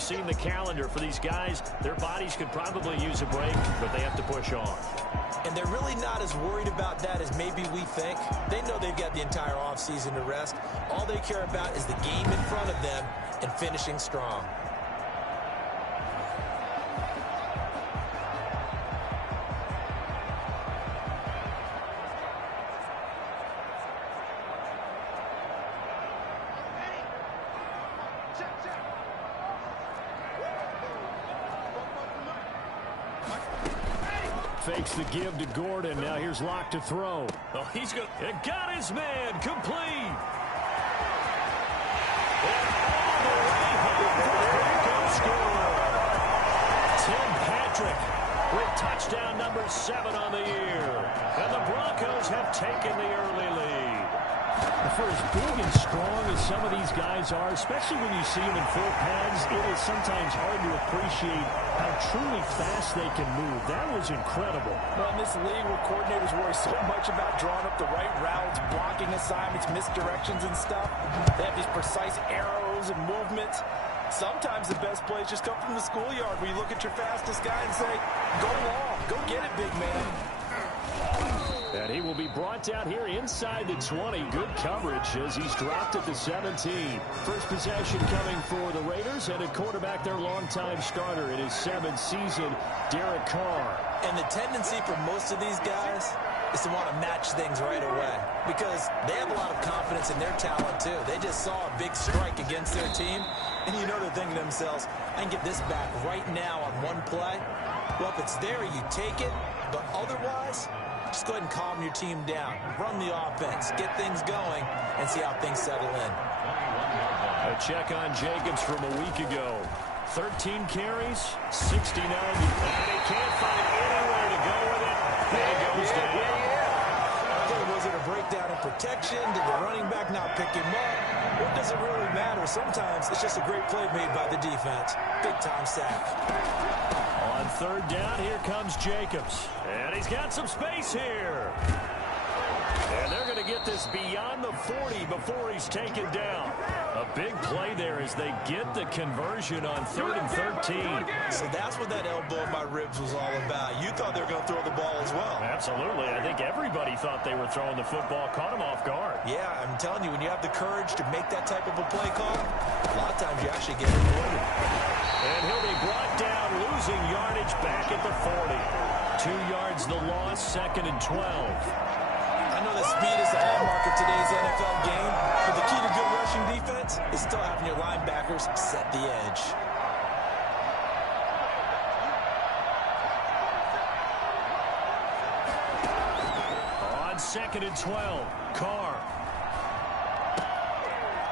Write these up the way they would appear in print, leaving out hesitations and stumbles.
we've seen the calendar for these guys. Their bodies could probably use a break, but they have to push on. And they're really not as worried about that as maybe we think. They know they've got the entire offseason to rest. All they care about is the game in front of them and finishing strong. Fakes the give to Gordon. Now here's Locke to throw. Oh, he's good. It got his man. Complete. And all the way home for the Broncos score. Tim Patrick with touchdown number 7 on the year. And the Broncos have taken the early lead. For as big and strong as some of these guys are, especially when you see them in full pads, it is sometimes hard to appreciate how truly fast they can move. That was incredible. Well, in this league where coordinators worry so much about drawing up the right routes, blocking assignments, misdirections and stuff, they have these precise arrows and movements. Sometimes the best plays just come from the schoolyard where you look at your fastest guy and say, go long, go get it, big man. And he will be brought down here inside the 20. Good coverage as he's dropped at the 17. First possession coming for the Raiders, and at quarterback, their longtime starter in his 7th season, Derek Carr. And the tendency for most of these guys is to want to match things right away because they have a lot of confidence in their talent, too. They just saw a big strike against their team, and you know they're thinking to themselves, I can get this back right now on one play. Well, if it's there, you take it, but otherwise, just go ahead and calm your team down. Run the offense. Get things going and see how things settle in. A check on Jacobs from a week ago. 13 carries, 69. And he can't find anywhere to go with it. And it goes down. Was it a breakdown in protection? Did the running back not pick him up? What does it really matter? Sometimes it's just a great play made by the defense. Big-time sack. On 3rd down, here comes Jacobs. And he's got some space here. And they're going to get this beyond the 40 before he's taken down. A big play there as they get the conversion on 3rd and 13. So that's what that elbow in my ribs was all about. You thought they were going to throw the ball as well. Absolutely. I think everybody thought they were throwing the football, caught him off guard. Yeah, I'm telling you, when you have the courage to make that type of a play call, a lot of times you actually get rewarded. And he'll be brought down, losing yardage back at the 40. 2 yards the loss, 2nd and 12. I know that speed is the hallmark of today's NFL game, but the key to good rushing defense is still having your linebackers set the edge. On 2nd and 12, Carr.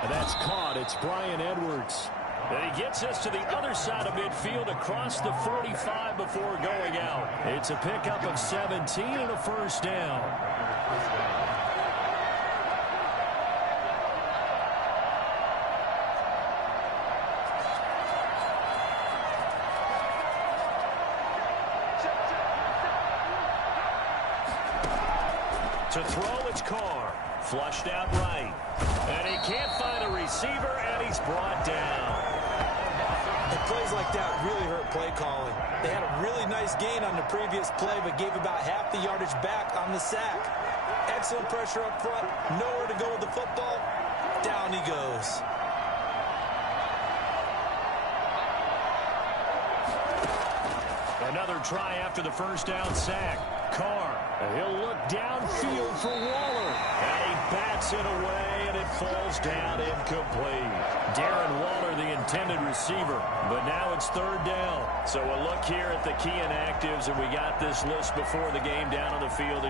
And that's caught. It's Brian Edwards. And he gets us to the other side of midfield across the 45 before going out. It's a pickup of 17 and a first down. To throw, it's Carr. Flushed out right. And he can't find a receiver, and he's brought down. And plays like that really hurt play calling. They had a really nice gain on the previous play, but gave about half the yardage back on the sack. Excellent pressure up front. Nowhere to go with the football. Down he goes. Another try after the first down sack. Carr, he'll look downfield for Waller. And he bats it away, and it falls down incomplete. Darren Waller, the intended receiver. But now it's 3rd down. So a look here at the key inactives, and we got this list before the game down on the field.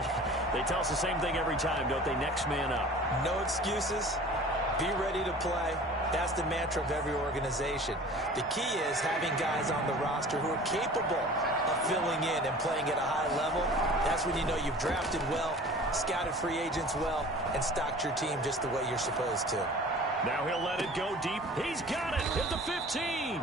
They tell us the same thing every time, don't they? Next man up. No excuses. Be ready to play. That's the mantra of every organization. The key is having guys on the roster who are capable of filling in and playing at a high level. That's when you know you've drafted well, scouted free agents well, and stocked your team just the way you're supposed to. Now he'll let it go deep. He's got it at the 15.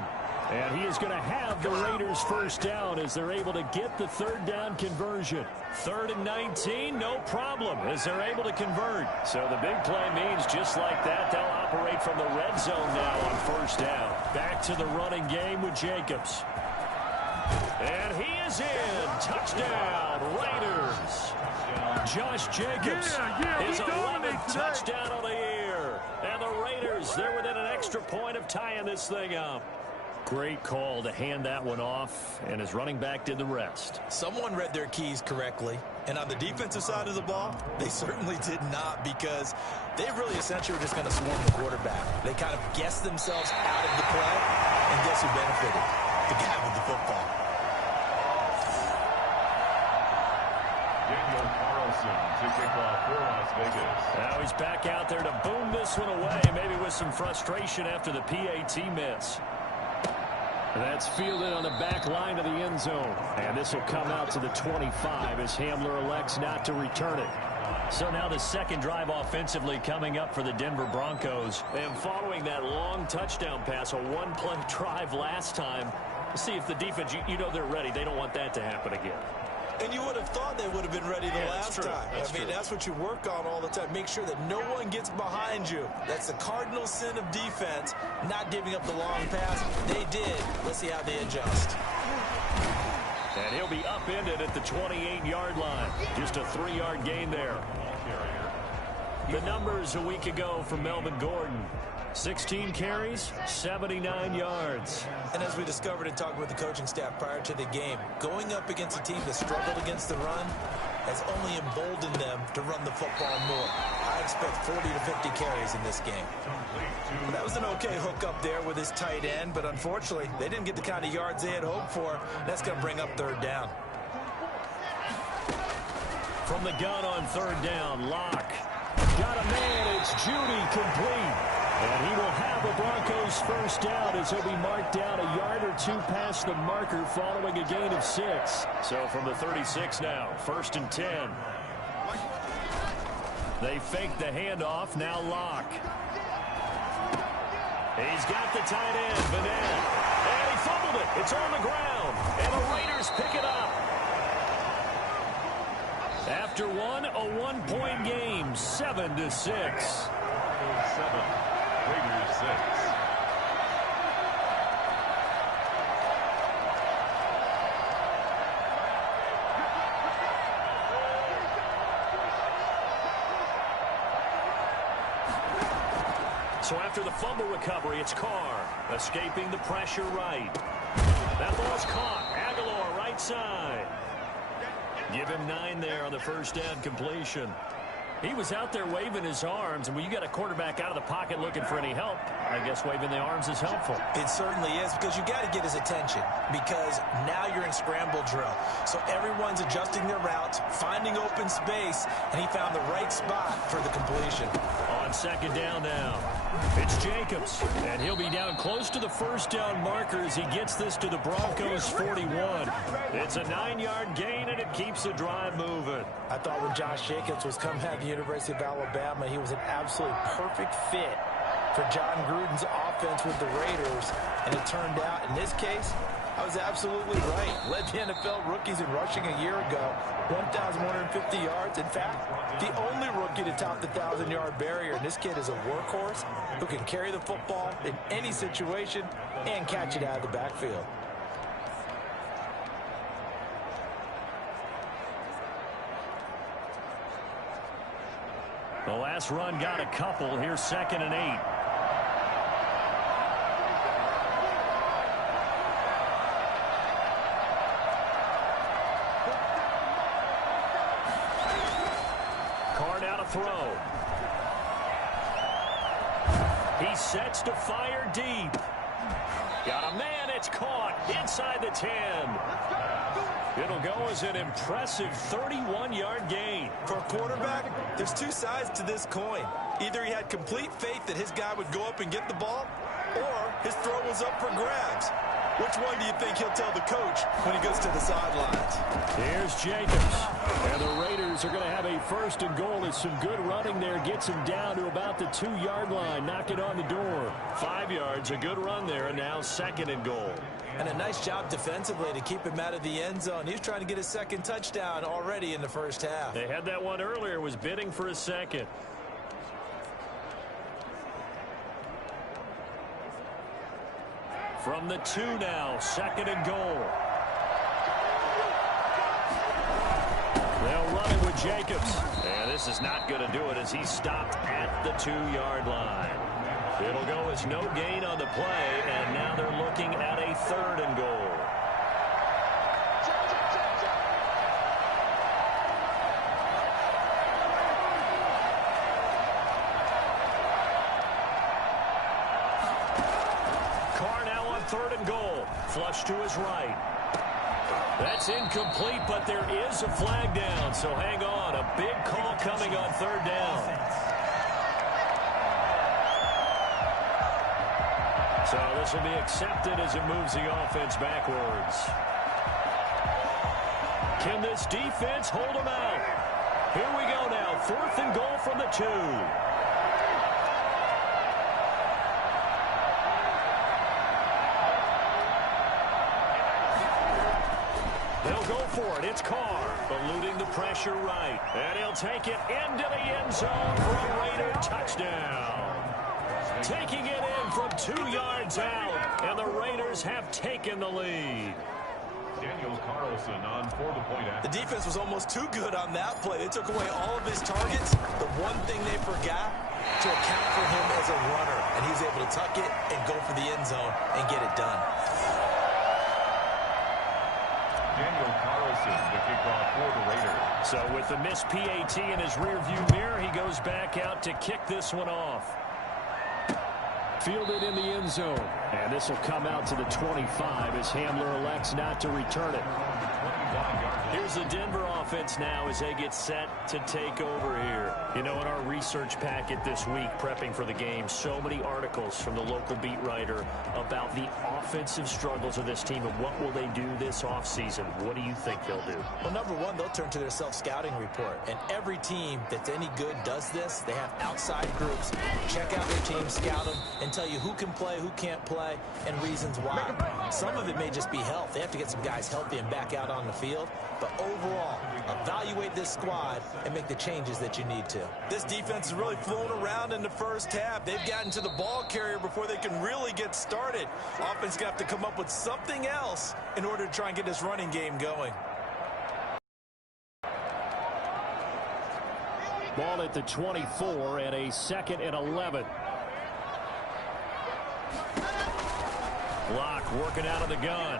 And he is going to have the Raiders first down as they're able to get the third down conversion. 3rd and 19, no problem as they're able to convert. So the big play means just like that, they'll operate from the red zone now on first down. Back to the running game with Jacobs. And he is in. Touchdown, Raiders. Josh Jacobs is 11th touchdown of the year. And the Raiders, they're within an extra point of tying this thing up. Great call to hand that one off, and his running back did the rest. Someone read their keys correctly, and on the defensive side of the ball, they certainly did not, because they really essentially were just going to swarm the quarterback. They kind of guessed themselves out of the play, and guess who benefited? The guy with the football. Daniel Carlson to kick off for Las Vegas. Now he's back out there to boom this one away, maybe with some frustration after the PAT miss. That's fielded on the back line of the end zone. And this will come out to the 25 as Hamler elects not to return it. So now the second drive offensively coming up for the Denver Broncos. And following that long touchdown pass, a one-play drive last time, see if the defense, you know they're ready. They don't want that to happen again. And you would have thought they would have been ready the last time. That's what you work on all the time. Make sure that no one gets behind you. That's the cardinal sin of defense, not giving up the long pass. They did. Let's see how they adjust. And he'll be upended at the 28-yard line. Just a 3-yard gain there. The numbers a week ago from Melvin Gordon. 16 carries, 79 yards. And as we discovered in talking with the coaching staff prior to the game, going up against a team that struggled against the run has only emboldened them to run the football more. I expect 40 to 50 carries in this game. That was an okay hook up there with his tight end, but unfortunately, they didn't get the kind of yards they had hoped for. That's going to bring up third down. From the gun on third down, Locke. Got a man, it's Judy, complete. And he will have the Broncos first down as he'll be marked down a yard or two past the marker following a gain of 6. So from the 36 now, 1st and 10. They fake the handoff, now Locke. He's got the tight end, Vanette. And he fumbled it. It's on the ground. And the Raiders pick it up. After one, a one-point game, 7-6. 7. Raiders 6. So after the fumble recovery, it's Carr escaping the pressure right. That ball's caught. Aguilar right side. Give him 9 there on the first down completion. He was out there waving his arms, and when you got a quarterback out of the pocket looking for any help, I guess waving the arms is helpful. It certainly is, because you got to get his attention, because now you're in scramble drill. So everyone's adjusting their routes, finding open space, and he found the right spot for the completion. On second down now, it's Jacobs, and he'll be down close to the first down marker as he gets this to the Broncos 41. It's a 9-yard gain, and it keeps the drive moving. I thought when Josh Jacobs was coming out of the University of Alabama, he was an absolutely perfect fit for John Gruden's offense with the Raiders, and it turned out, in this case, I was absolutely right. Led the NFL rookies in rushing a year ago, 1,150 yards. In fact, the only rookie to top the 1,000-yard barrier. And this kid is a workhorse who can carry the football in any situation and catch it out of the backfield. The last run got a couple. Here's 2nd and 8. Carr now to throw. He sets to fire deep. Got a man, it's caught inside the 10. It'll go as an impressive 31-yard gain. For a quarterback, there's two sides to this coin. Either he had complete faith that his guy would go up and get the ball, or his throw was up for grabs. Which one do you think he'll tell the coach when he goes to the sidelines? Here's Jacobs. And the Raiders are going to have a first and goal. It's some good running there. Gets him down to about the 2-yard line. Knock it on the door. 5 yards, a good run there, and now second and goal. And a nice job defensively to keep him out of the end zone. He was trying to get his second touchdown already in the first half. They had that one earlier, was bidding for a second. From the 2 now, second and goal. They'll run it with Jacobs. And this is not going to do it as he's stopped at the 2-yard line. It'll go as no gain on the play, and now they're looking at a third and goal. Carr now on third and goal. Flush to his right. That's incomplete, but there is a flag down, so hang on. A big call coming on third down. So this will be accepted as it moves the offense backwards. Can this defense hold them out? Here we go now. Fourth and goal from the 2. They'll go for it. It's Carr, eluding the pressure right. And he'll take it into the end zone for a Raider touchdown. Taking it in from 2 yards out, and the Raiders have taken the lead. Daniel Carlson on for the point after. The defense was almost too good on that play. They took away all of his targets. The one thing they forgot, to account for him as a runner. And he's able to tuck it and go for the end zone and get it done. Daniel Carlson, the kickoff for the Raiders. So with the missed PAT in his rearview mirror, he goes back out to kick this one off. Fielded in the end zone. And this will come out to the 25 as Hamler elects not to return it. Here's the Denver offense now as they get set to take over here. You know, in our research packet this week, prepping for the game, so many articles from the local beat writer about the offensive struggles of this team and what will they do this offseason. What do you think they'll do? Well, number one, they'll turn to their self-scouting report. And every team that's any good does this. They have outside groups. Check out their team, scout them, and tell you who can play, who can't play, and reasons why. Some of it may just be health. They have to get some guys healthy and back out on the field. But overall, evaluate this squad and make the changes that you need to. This defense is really flown around in the first half. They've gotten to the ball carrier before they can really get started. Offense going to have to come up with something else in order to try and get this running game going. Ball at the 24 and a 2nd and 11. Block working out of the gun.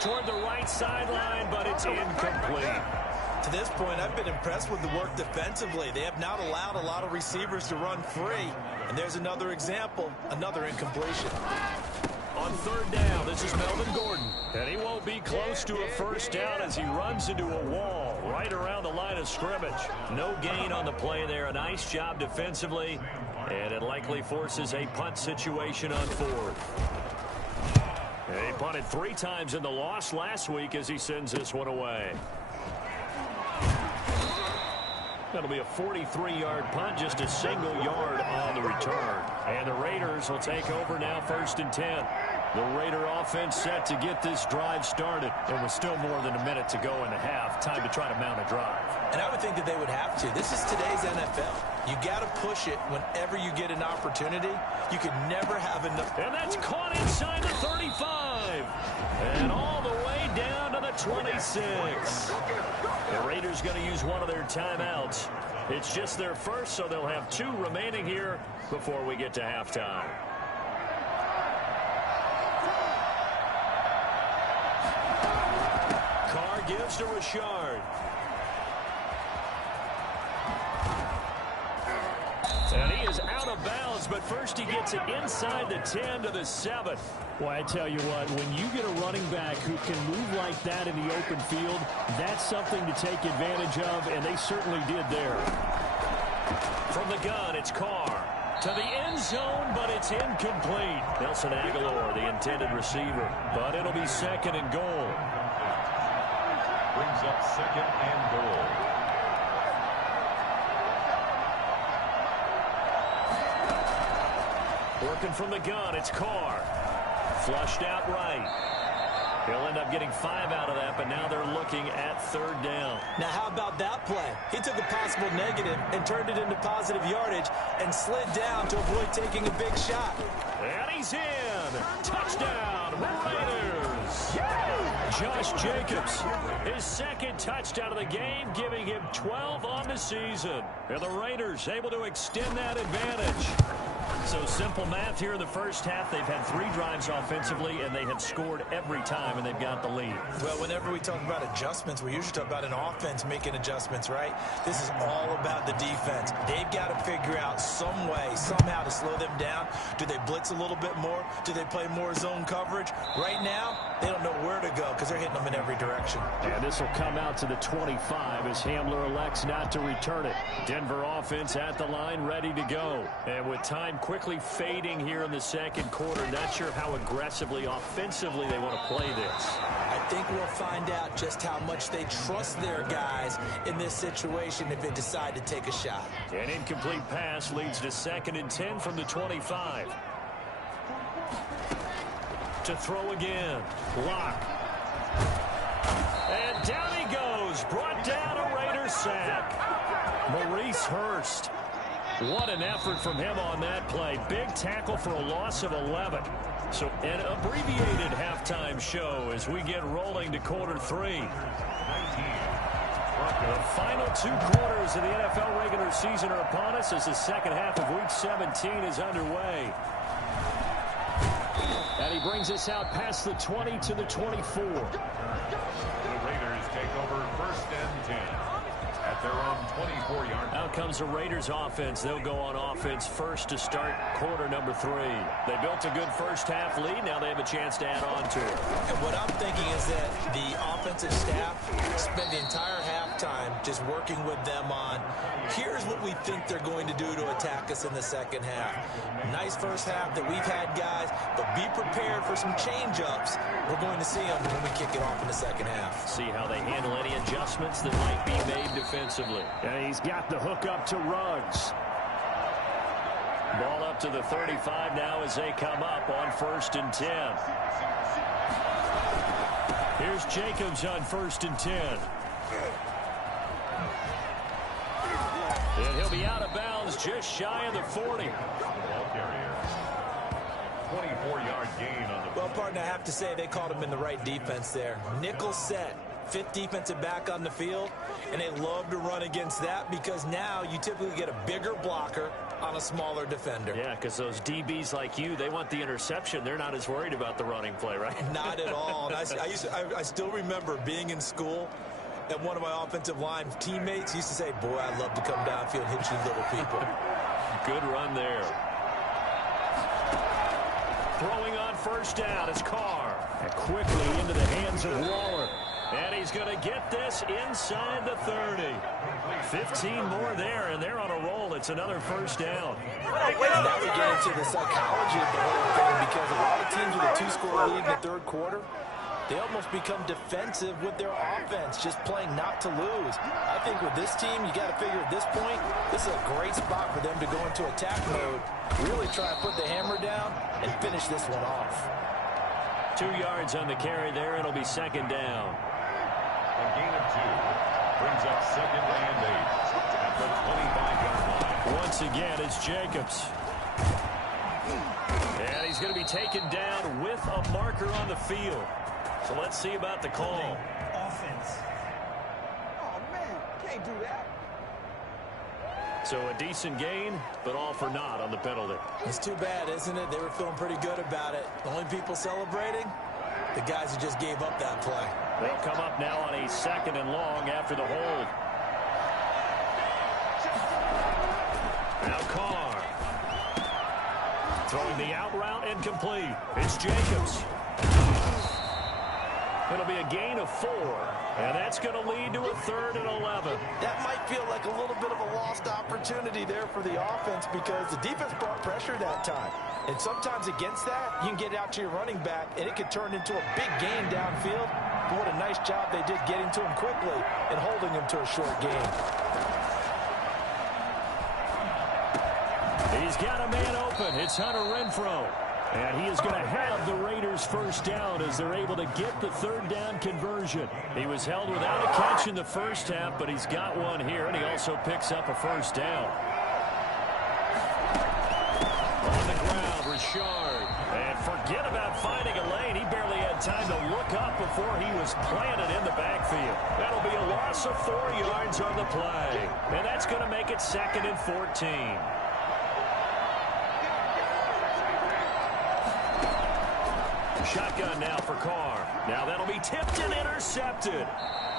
Toward the right sideline, but it's incomplete. To this point, I've been impressed with the work defensively. They have not allowed a lot of receivers to run free. And there's another example, another incompletion. On third down, this is Melvin Gordon. And he won't be close to a first down as he runs into a wall right around the line of scrimmage. No gain on the play there. A nice job defensively. And it likely forces a punt situation on fourth. He punted 3 times in the loss last week as he sends this one away. That'll be a 43-yard punt, just a single yard on the return. And the Raiders will take over now, 1st and 10. The Raider offense set to get this drive started. There was still more than a minute to go in the half. Time to try to mount a drive. And I would think that they would have to. This is today's NFL. You got to push it whenever you get an opportunity. You can never have enough. And that's caught inside the 35. And all the way down to the 26. The Raiders going to use one of their timeouts. It's just their first, so they'll have 2 remaining here before we get to halftime. Carr gives to Richard. And he is out of bounds, but first he gets it inside the 10 to the 7. Well, I tell you what, when you get a running back who can move like that in the open field, that's something to take advantage of, and they certainly did there. From the gun, it's Carr. To the end zone, but it's incomplete. Nelson Aguilar, the intended receiver. But it'll be second and goal. Brings up second and goal. Working from the gun, it's Carr. Flushed out right. He'll end up getting 5 out of that, but now they're looking at third down. Now, how about that play? He took a possible negative and turned it into positive yardage and slid down to avoid taking a big shot. And he's in. Touchdown, Raiders. Josh Jacobs, his second touchdown of the game, giving him 12 on the season. And the Raiders able to extend that advantage. So simple math here in the first half. They've had 3 drives offensively, and they have scored every time, and they've got the lead. Well, whenever we talk about adjustments, we usually talk about an offense making adjustments, right? This is all about the defense. They've got to figure out some way, somehow to slow them down. Do they blitz a little bit more? Do they play more zone coverage? Right now, they don't know where to go because they're hitting them in every direction. And this will come out to the 25 as Hamler elects not to return it. Denver offense at the line, ready to go. And with time quickly fading here in the second quarter, not sure how aggressively, offensively they want to play this. I think we'll find out just how much they trust their guys in this situation if they decide to take a shot. An incomplete pass leads to second and 10 from the 25. To throw again. Lock. And down he goes. Brought down a Raider sack. Maurice Hurst. What an effort from him on that play. Big tackle for a loss of 11. So an abbreviated halftime show as we get rolling to quarter 3. The final 2 quarters of the NFL regular season are upon us as the second half of Week 17 is underway. And he brings us out past the 20 to the 24. The Raiders take over first and 10. At their own 24-yard. Out comes the Raiders offense. They'll go on offense first to start quarter number 3. They built a good first half lead. Now they have a chance to add on to it. And what I'm thinking is that the offensive staff spent the entire halftime just working with them on, here's what we think they're going to do to attack us in the second half. Nice first half that we've had, guys, but be prepared for some change-ups. We're going to see them when we kick it off in the second half. See how they handle any adjustments that might be made defensively. And he's got the hook up to Ruggs. Ball up to the 35 now as they come up on first and 10. Here's Jacobs on first and 10. And he'll be out of bounds just shy of the 40. Ball carrier. 24-yard gain on the... Well, partner, I have to say they called him in the right defense there. Nickel set. 5th defensive back on the field, and they love to run against that because now you typically get a bigger blocker on a smaller defender. Yeah, because those DBs like you, they want the interception. They're not as worried about the running play, right? Not at all. And I still remember being in school, and one of my offensive line teammates used to say, boy, I'd love to come downfield and hit you little people. Good run there. Throwing on first down is Carr. And quickly into the hands of Waller. And he's going to get this inside the 30. 15 more there, and they're on a roll. It's another first down. Now we get into the psychology of the whole thing because a lot of teams with a 2-score lead in the third quarter, they almost become defensive with their offense, just playing not to lose. I think with this team, you got to figure at this point, this is a great spot for them to go into attack mode, really try to put the hammer down and finish this one off. 2 yards on the carry there. It'll be second down. A gain of 2 brings up second and 8 at the 25-yard line. Once again, it's Jacobs. And he's going to be taken down with a marker on the field. So let's see about the call. Offense. Oh, man, can't do that. So a decent gain, but all for naught on the penalty. It's too bad, isn't it? They were feeling pretty good about it. The only people celebrating, the guys who just gave up that play. They'll come up now on a second and long after the hold. Now Carr. Throwing the out route incomplete. It's Jacobs. It'll be a gain of 4, and that's going to lead to a 3rd and 11. That might feel like a little bit of a lost opportunity there for the offense because the defense brought pressure that time. And sometimes against that, you can get it out to your running back, and it could turn into a big gain downfield. But what a nice job they did getting to him quickly and holding him to a short gain. He's got a man open. It's Hunter Renfrow. And he is going to have the Raiders first down as they're able to get the 3rd down conversion. He was held without a catch in the first half, but he's got one here, and he also picks up a first down. On the ground, Richard. And forget about finding a lane. He barely had time to look up before he was planted in the backfield. That'll be a loss of 4 yards on the play. And that's going to make it 2nd and 14. Shotgun now for Carr. Now that'll be tipped and intercepted.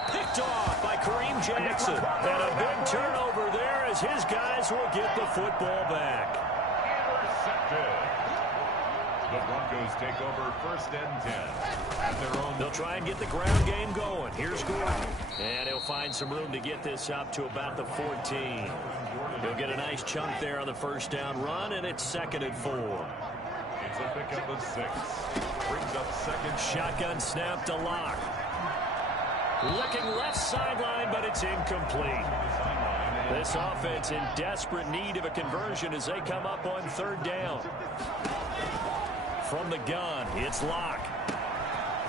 Picked off by Kareem Jackson. And a big turnover there as his guys will get the football back. Intercepted. The Broncos take over 1st and 10 at their own. They'll try and get the ground game going. Here's Gordon. And he'll find some room to get this up to about the 14. He'll get a nice chunk there on the first down run, and it's 2nd and 4. It's a pickup of 6. Brings up 2nd. Shotgun snap to Locke. Looking left sideline, but it's incomplete. This offense in desperate need of a conversion as they come up on 3rd down. From the gun, it's Locke.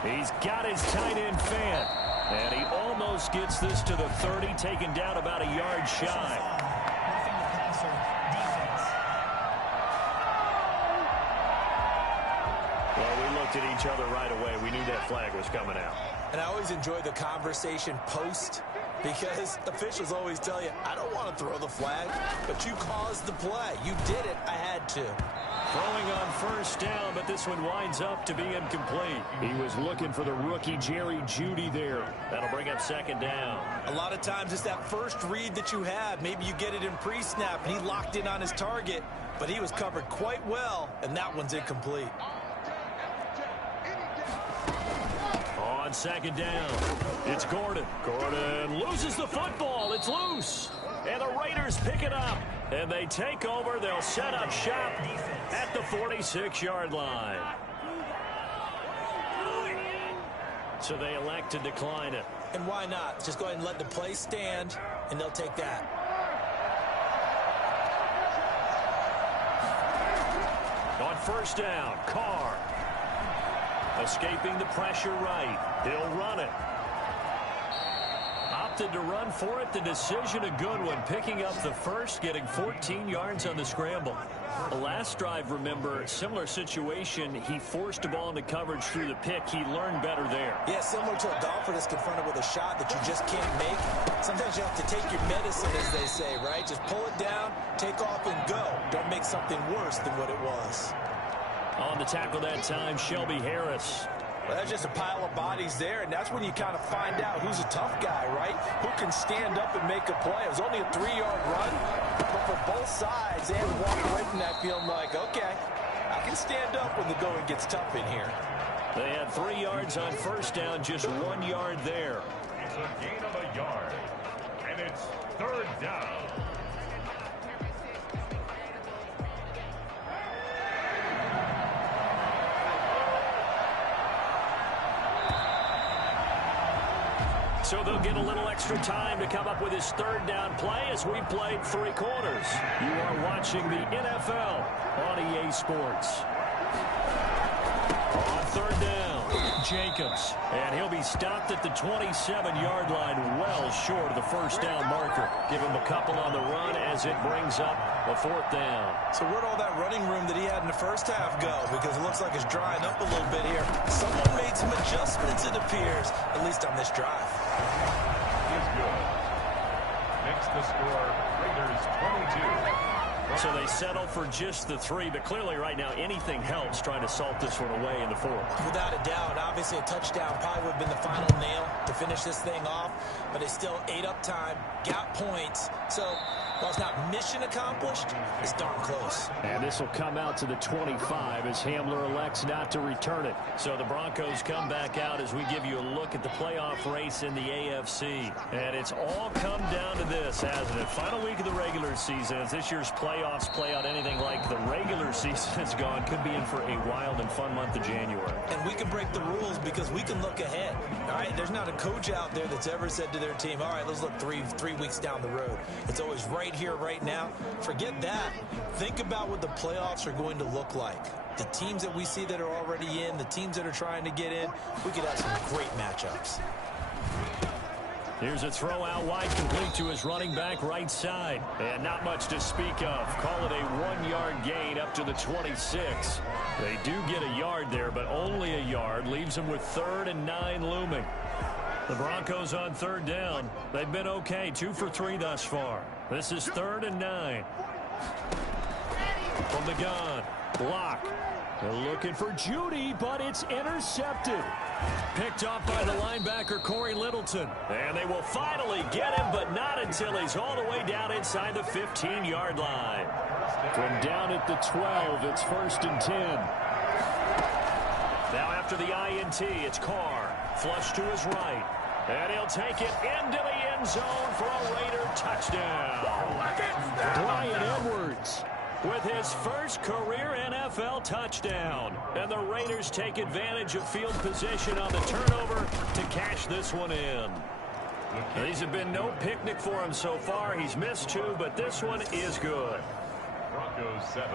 He's got his tight end Fant. And he almost gets this to the 30, taken down about a yard shy. At each other right away. We knew that flag was coming out. And I always enjoy the conversation post because officials always tell you, I don't want to throw the flag, but you caused the play. You did it. I had to. Throwing on first down, but this one winds up to be incomplete. He was looking for the rookie Jerry Jeudy there. That'll bring up 2nd down. A lot of times it's that first read that you have. Maybe you get it in pre-snap and he locked in on his target, but he was covered quite well, and that one's incomplete. On 2nd down, it's Gordon. Gordon loses the football. It's loose. And the Raiders pick it up. And they take over. They'll set up shop at the 46-yard line. So they elect to decline it. And why not? Just go ahead and let the play stand, and they'll take that. On first down, Carr. Escaping the pressure right. He'll run it. Opted to run for it. The decision a good one. Picking up the first, getting 14 yards on the scramble. The last drive, remember, similar situation. He forced a ball into coverage through the pick. He learned better there. Yeah, similar to a golfer that's confronted with a shot that you just can't make. Sometimes you have to take your medicine, as they say, right? Just pull it down, take off, and go. Don't make something worse than what it was. On the tackle that time, Shelby Harris. Well, that's just a pile of bodies there, and that's when you kind of find out who's a tough guy, right? Who can stand up and make a play. It was only a 3-yard run, but for both sides, they had to walk away from that feeling like, okay, I can stand up when the going gets tough in here. They had 3 yards on first down, just 1 yard there. It's a gain of a yard, and it's 3rd down. So they'll get a little extra time to come up with his 3rd down play as we played 3 quarters. You are watching the NFL on EA Sports. On 3rd down, Jacobs. And he'll be stopped at the 27-yard line, well short of the first down marker. Give him a couple on the run as it brings up a 4th down. So where'd all that running room that he had in the first half go? Because it looks like it's drying up a little bit here. Someone made some adjustments, it appears, at least on this drive. Is good. Makes the score Raiders 22. So they settle for just the 3, but clearly right now anything helps trying to salt this one away in the 4th. Without a doubt, obviously a touchdown probably would have been the final nail to finish this thing off, but they still ate up time, got points. So While it's not mission accomplished, it's darn close. And this will come out to the 25 as Hamler elects not to return it. So the Broncos come back out as we give you a look at the playoff race in the AFC. And it's all come down to this, hasn't it? Final week of the regular season. As this year's playoffs play out anything like the regular season has gone, could be in for a wild and fun month of January. And we can break the rules because we can look ahead. All right, there's not a coach out there that's ever said to their team, all right, let's look three weeks down the road. It's always right here, right now. Forget that. Think about what the playoffs are going to look like. The teams that we see that are already in, the teams that are trying to get in, we could have some great matchups. Here's a throw out wide, complete to his running back right side. And not much to speak of. Call it a 1-yard gain up to the 26. They do get a yard there, but only a yard. Leaves them with 3rd and 9 looming. The Broncos on 3rd down. They've been okay, 2 for 3 thus far. This is 3rd and 9. From the gun, block. They're looking for Judy, but it's intercepted. Picked off by the linebacker, Corey Littleton. And they will finally get him, but not until he's all the way down inside the 15-yard line. From down at the 12, it's 1st and 10. Now after the INT, it's Carr. Flush to his right. And he'll take it into the end zone for a Raider touchdown. Bryan Edwards with his first career NFL touchdown. And the Raiders take advantage of field position on the turnover to cash this one in. These have been no picnic for him so far. He's missed 2, but this one is good. Broncos 7.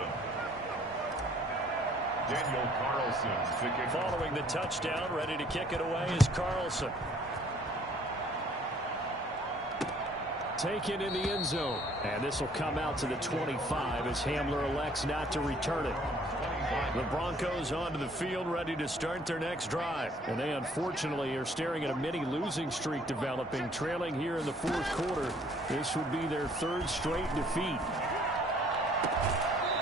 Daniel Carlson to kick. Following the touchdown, ready to kick it away is Carlson. Taken in the end zone. And this will come out to the 25 as Hamler elects not to return it. The Broncos onto the field, ready to start their next drive. And they unfortunately are staring at a mini losing streak developing, trailing here in the 4th quarter. This would be their 3rd straight defeat.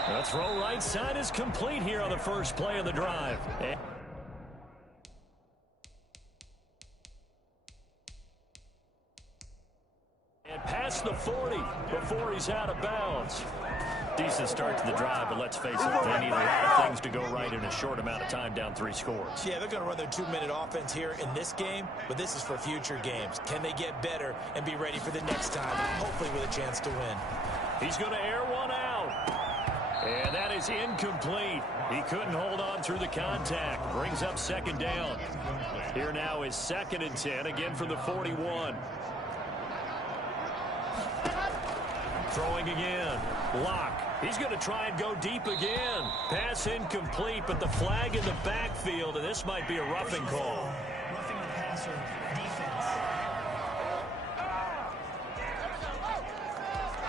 The throw right side is complete here on the first play of the drive. And past the 40 before he's out of bounds. Decent start to the drive, but let's face it, they need a lot of things to go right in a short amount of time, down 3 scores. Yeah, they're going to run their 2-minute offense here in this game, but this is for future games. Can they get better and be ready for the next time, hopefully with a chance to win? He's going to air one out. And that is incomplete. He couldn't hold on through the contact. Brings up 2nd down. Here now is 2nd and 10, again from the 41. Throwing again. Lock. He's going to try and go deep again. Pass incomplete, but the flag in the backfield, and this might be a roughing call. Roughing the passer, defense.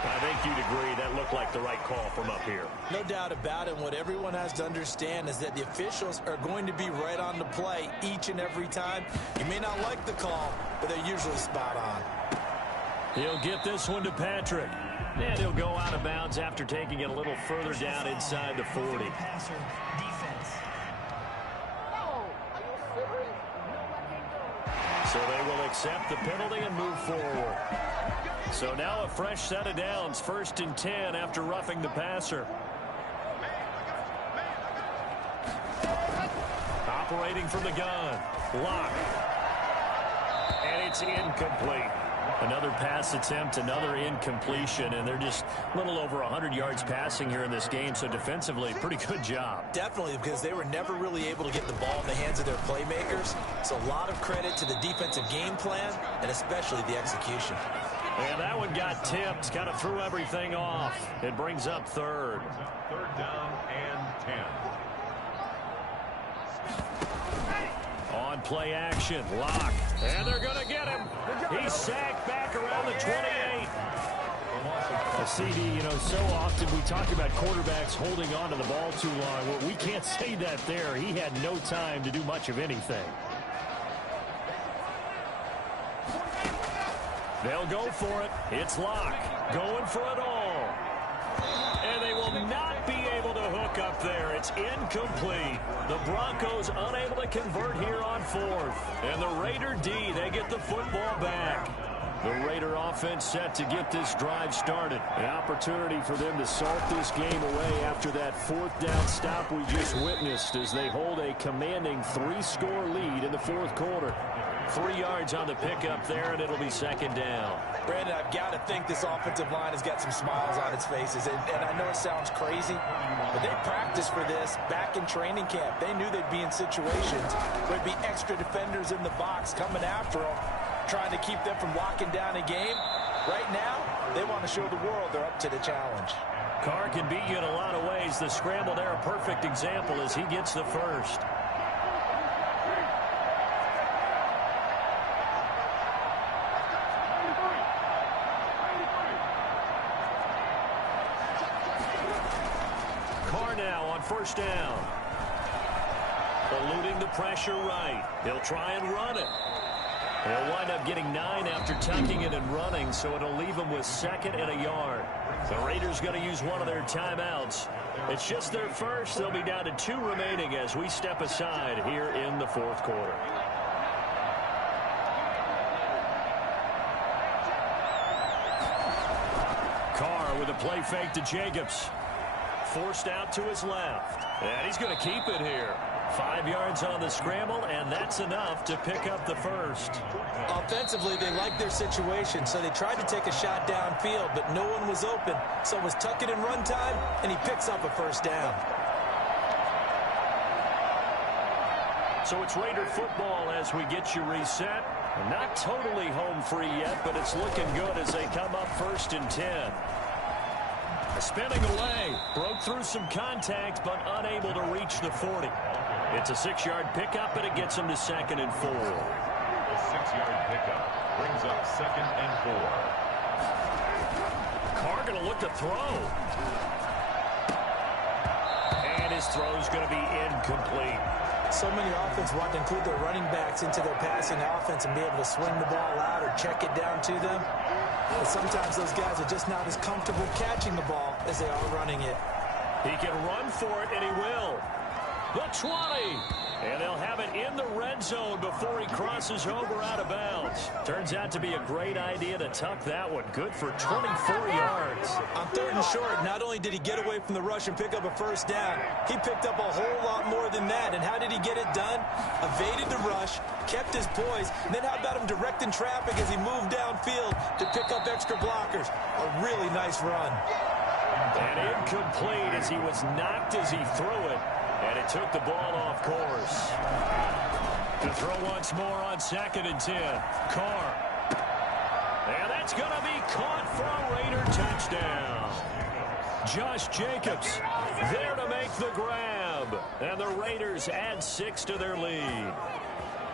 I think you'd agree that looked like the right call from up here. No doubt about it. What everyone has to understand is that the officials are going to be right on the play each and every time. You may not like the call, but they're usually spot on. He'll get this one to Patrick. And he'll go out of bounds after taking it a little further down inside the 40. Passer, defense. So they will accept the penalty and move forward. So now a fresh set of downs, 1st and 10 after roughing the passer. Operating from the gun. Lock. And it's incomplete. Another pass attempt, another incompletion, and they're just a little over 100 yards passing here in this game, so defensively, pretty good job. Definitely, because they were never really able to get the ball in the hands of their playmakers. So a lot of credit to the defensive game plan, and especially the execution. And that one got tipped, kind of threw everything off. It brings up 3rd. 3rd down and 10. On play action, Lock, and they're going to get him. He's sacked back around the 28. CD, you know, so often we talk about quarterbacks holding on to the ball too long. Well, we can't say that there. He had no time to do much of anything. They'll go for it. It's Lock going for it all. And they will not be able to hook up there. It's incomplete. The Broncos unable to convert here on 4th. And the Raider D, they get the football back. The Raider offense set to get this drive started. An opportunity for them to salt this game away after that fourth down stop we just witnessed as they hold a commanding 3-score lead in the fourth quarter. 3 yards on the pickup there, and it'll be second down. Brandon, I've got to think this offensive line has got some smiles on its faces. And I know it sounds crazy, but they practiced for this back in training camp. They knew they'd be in situations where there'd be extra defenders in the box coming after them, trying to keep them from locking down a game. Right now, they want to show the world they're up to the challenge. Carr can beat you in a lot of ways. The scramble there, a perfect example as he gets the first. Carr now on first down. Eluding the pressure right. He'll try and run it. He'll wind up getting 9 after tucking it and running, so it'll leave him with 2nd and a yard. The Raiders going to use one of their timeouts. It's just their first. They'll be down to 2 remaining as we step aside here in the fourth quarter. Carr with a play fake to Jacobs. Forced out to his left. And he's going to keep it here. 5 yards on the scramble, and that's enough to pick up the first. Offensively, they liked their situation, so they tried to take a shot downfield, but no one was open. So it was tuck it and run time, and he picks up a first down. So it's Raider football as we get you reset. Not totally home free yet, but it's looking good as they come up 1st and 10. Spinning away, broke through some contact, but unable to reach the 40. It's a 6-yard pickup, and it gets him to 2nd and 4. The 6-yard pickup brings up 2nd and 4. Carr going to look to throw. And his throw's going to be incomplete. So many offenses want to include their running backs into their passing offense and be able to swing the ball out or check it down to them. But sometimes those guys are just not as comfortable catching the ball as they are running it. He can run for it, and he will. The 20. And they'll have it in the red zone before he crosses over out of bounds. Turns out to be a great idea to tuck that one. Good for 24 yards. On 3rd and short, not only did he get away from the rush and pick up a first down, he picked up a whole lot more than that. And how did he get it done? Evaded the rush, kept his poise, and then how about him directing traffic as he moved downfield to pick up extra blockers? A really nice run. And incomplete as he was knocked as he threw it. And it took the ball off course. To throw once more on 2nd and 10. Carr. And that's going to be caught for a Raider touchdown. Josh Jacobs there to make the grab. And the Raiders add 6 to their lead.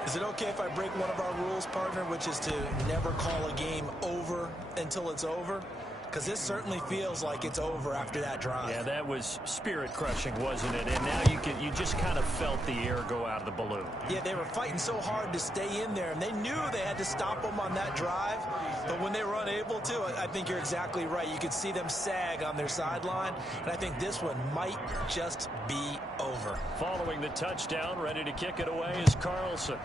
Is it okay if I break one of our rules, partner, which is to never call a game over until it's over? Because this certainly feels like it's over after that drive. Yeah, that was spirit-crushing, wasn't it? And now you just kind of felt the air go out of the balloon. Yeah, they were fighting so hard to stay in there, and they knew they had to stop them on that drive. But when they were unable to, I think you're exactly right. You could see them sag on their sideline, and I think this one might just be over. Following the touchdown, ready to kick it away is Carlson.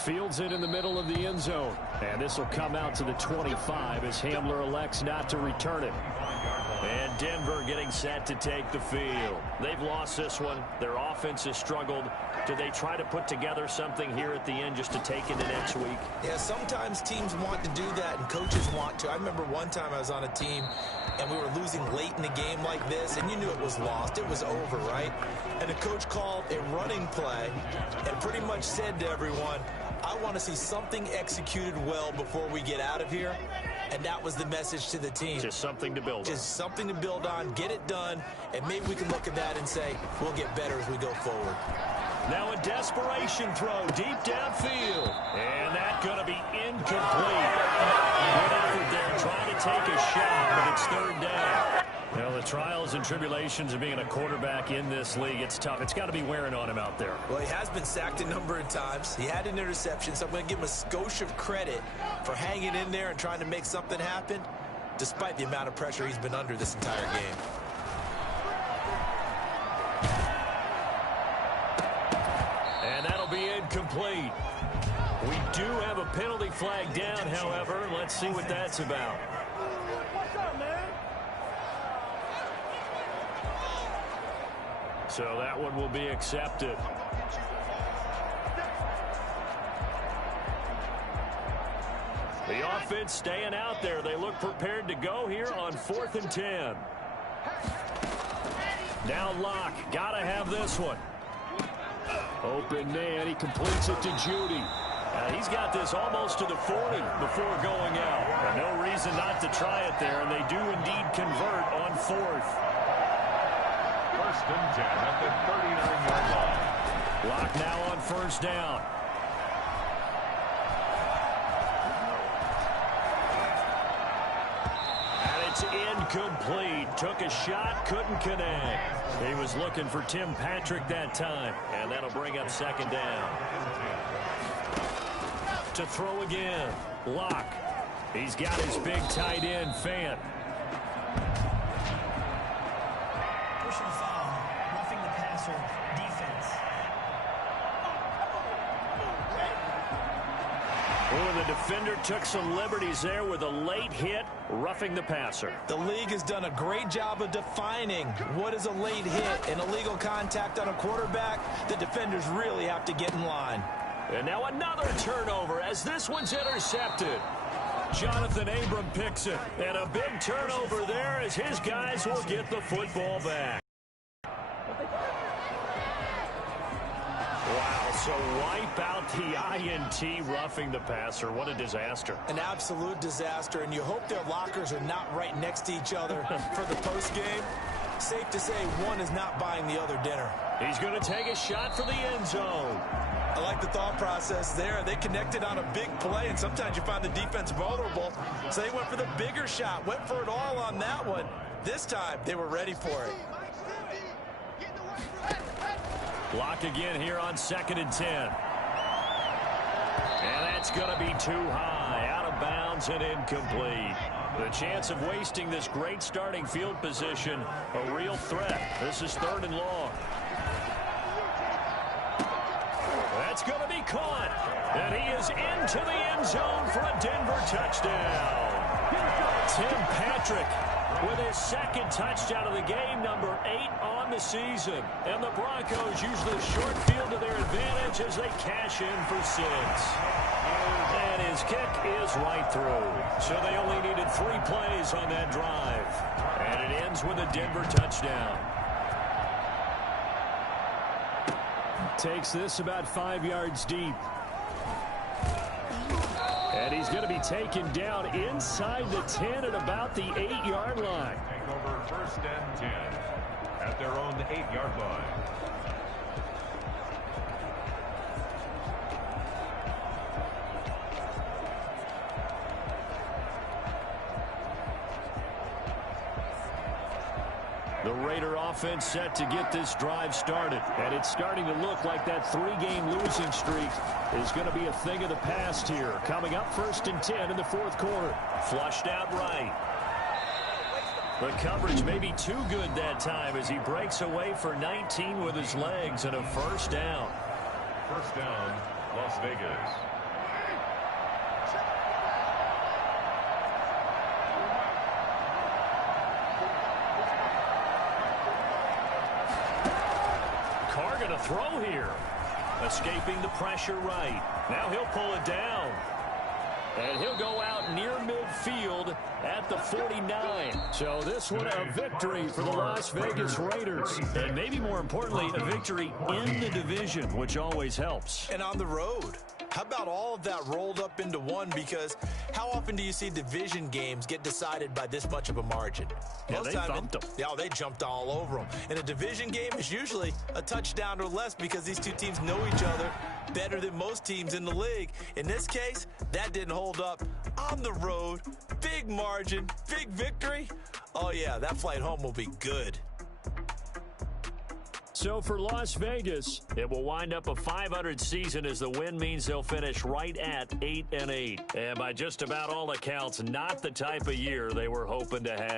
Fields it in the middle of the end zone. And this will come out to the 25 as Hamler elects not to return it. And Denver getting set to take the field. They've lost this one. Their offense has struggled. Do they try to put together something here at the end just to take into next week? Yeah, sometimes teams want to do that and coaches want to. I remember one time I was on a team and we were losing late in a game like this, and you knew it was lost. It was over, right? And the coach called a running play and pretty much said to everyone, I want to see something executed well before we get out of here. And that was the message to the team. Just something to build on. Just something to build on, get it done, and maybe we can look at that and say, we'll get better as we go forward. Now a desperation throw deep downfield. And that's going to be incomplete. Good effort there trying to take a shot, but it's 3rd down. Well, the trials and tribulations of being a quarterback in this league, it's tough. It's got to be wearing on him out there. Well, he has been sacked a number of times. He had an interception, so I'm going to give him a skosh of credit for hanging in there and trying to make something happen, despite the amount of pressure he's been under this entire game. And that'll be incomplete. We do have a penalty flag down, however. Let's see what that's about. What's up, man? So that one will be accepted. The offense staying out there. They look prepared to go here on 4th and 10. Now Locke. Got to have this one. Open man. He completes it to Judy. He's got this almost to the 40 before going out. No reason not to try it there, and they do indeed convert on 4th. 1st and 10 at the 39-yard line. Locke now on 1st down. It's incomplete. Took a shot, couldn't connect. He was looking for Tim Patrick that time, and that'll bring up 2nd down. To throw again, Locke. He's got his big tight end, Fant. Personal foul, roughing the passer, defense. Oh, the defender took some liberties there with a late hit, roughing the passer. The league has done a great job of defining what is a late hit and illegal contact on a quarterback. The defenders really have to get in line. And now another turnover as this one's intercepted. Jonathan Abram picks it. And a big turnover there as his guys will get the football back. Wow, so wipe out the INT roughing the passer. What a disaster. An absolute disaster, and you hope their lockers are not right next to each other for the postgame. Safe to say one is not buying the other dinner. He's going to take a shot for the end zone. I like the thought process there. They connected on a big play, and sometimes you find the defense vulnerable. So they went for the bigger shot, went for it all on that one. This time, they were ready for it. Block again here on 2nd and 10. And that's going to be too high, out of bounds and incomplete. The chance of wasting this great starting field position, a real threat. This is 3rd and long. That's going to be caught. And he is into the end zone for a Denver touchdown. Tim Patrick with his 2nd touchdown of the game, number 8 on the season. And the Broncos use the short field to their advantage as they cash in for 6. And his kick is right through. So they only needed 3 plays on that drive. And it ends with a Denver touchdown. Takes this about 5 yards deep. And he's going to be taken down inside the 10 at about the 8-yard line. Take over 1st and 10 at their own 8-yard line. The Raider offense set to get this drive started. And it's starting to look like that 3-game losing streak is going to be a thing of the past here. Coming up 1st and 10 in the 4th quarter. Flushed out right. The coverage may be too good that time as he breaks away for 19 with his legs and a 1st down. 1st down, Las Vegas. To throw here. Escaping the pressure right. Now he'll pull it down. And he'll go out near midfield at the 49. So this one a victory for the Las Vegas Raiders. And maybe more importantly, a victory in the division, which always helps. And on the road. How about all of that rolled up into one? Because how often do you see division games get decided by this much of a margin? Yeah, they thumped them. Yeah, they jumped all over them. And a division game is usually a touchdown or less because these two teams know each other better than most teams in the league. In this case, that didn't hold up. On the road, big margin, big victory. Oh, yeah, that flight home will be good. So for Las Vegas, it will wind up a .500 season as the win means they'll finish right at 8-8. And by just about all accounts, not the type of year they were hoping to have.